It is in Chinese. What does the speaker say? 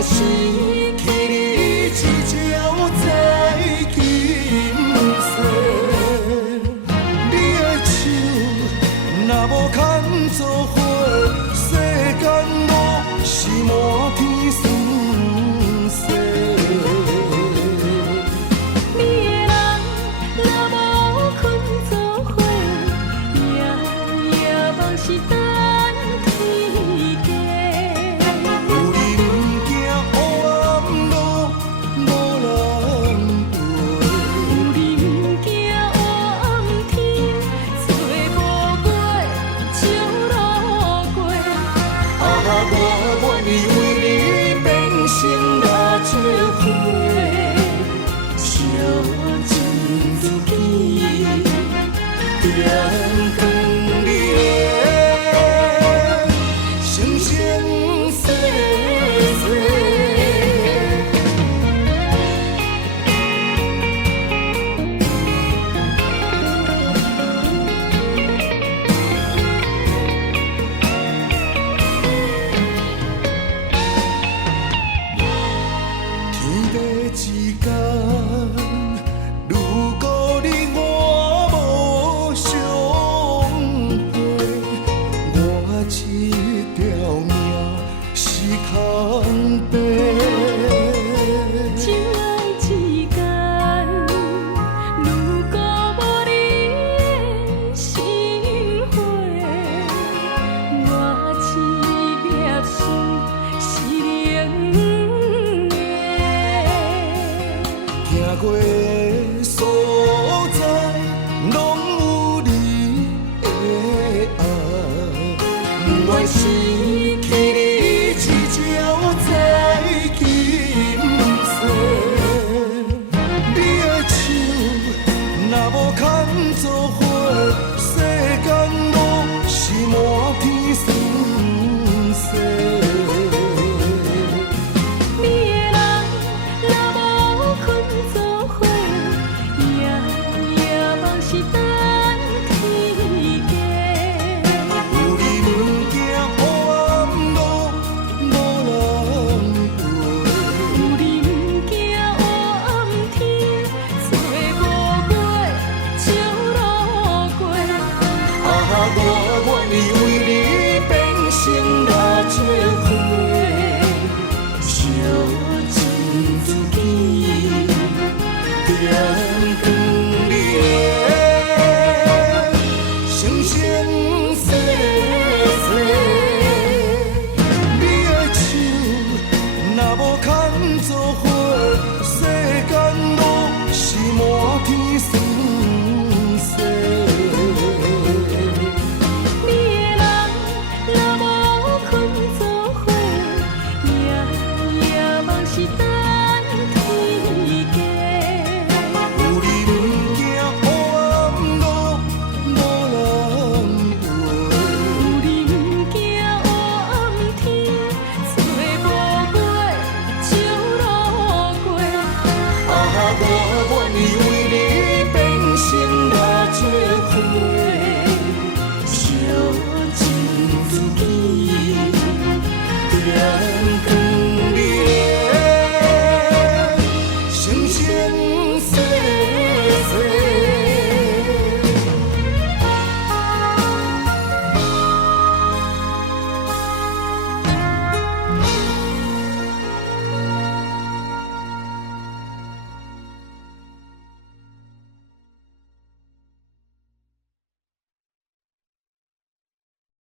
失去你一条在今世，你的手若无牵做伙，世间路是满天酸涩。你的人若无困做伙，夜夜梦是等天家。有你不惊黑暗路无人陪，有你不惊黑暗天找无过，少路过。啊，我愿意为你变成蜡烛花，烧尽自己，点光你的生生世世。天地之间，如果你我无相陪，我这条命是空白。情爱之间，如果无你的心花，我这粒心是冷的。行过的所在，拢有你的爱，不愿失去你一条在今世。你的手若无牵做伙，世间路是满天酸涩。你的人若无困做伙，夜夜梦是等天家。有你不惊黑暗路无人陪，有你不惊黑暗天找无过，少路过。啊，我愿意为你变成蜡烛花，烧尽自己，点光你的生生世世。你的手若无牵做伙，世间路是满天酸涩。你的人若无困做伙，夜夜梦是等天家。有你不惊黑暗路无人陪，有你不惊黑暗天找无过，少路过。啊，我愿意为你变成蜡烛花，烧尽自己，点光